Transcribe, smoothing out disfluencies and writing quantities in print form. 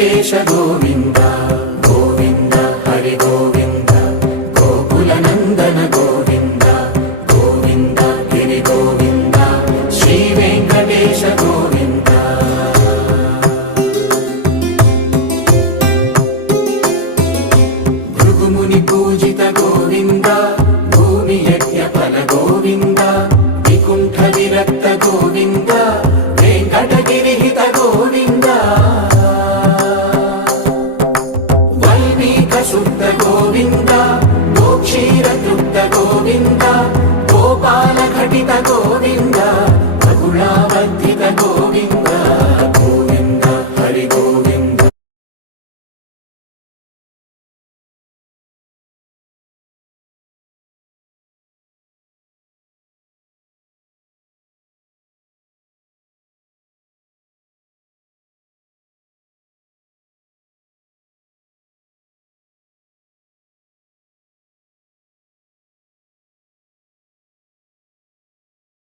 వెంకటేశ గోవింద గోవింద హరి గోవింద గోకుల నందన గోవింద గోవింద గిరి గోవింద శ్రీ వెంకటేశ గోవింద భృగుముని పూజిత గోవింద భూమి యజ్ఞ ఫల గోవింద వికుంఠ విరక్త గోవింద వెంకటగిరిహిత గోవింద వల్మీక శుద్ధ గోవింద గోక్షీర తృప్త గోవింద గోపాల ఘటిత గోవింద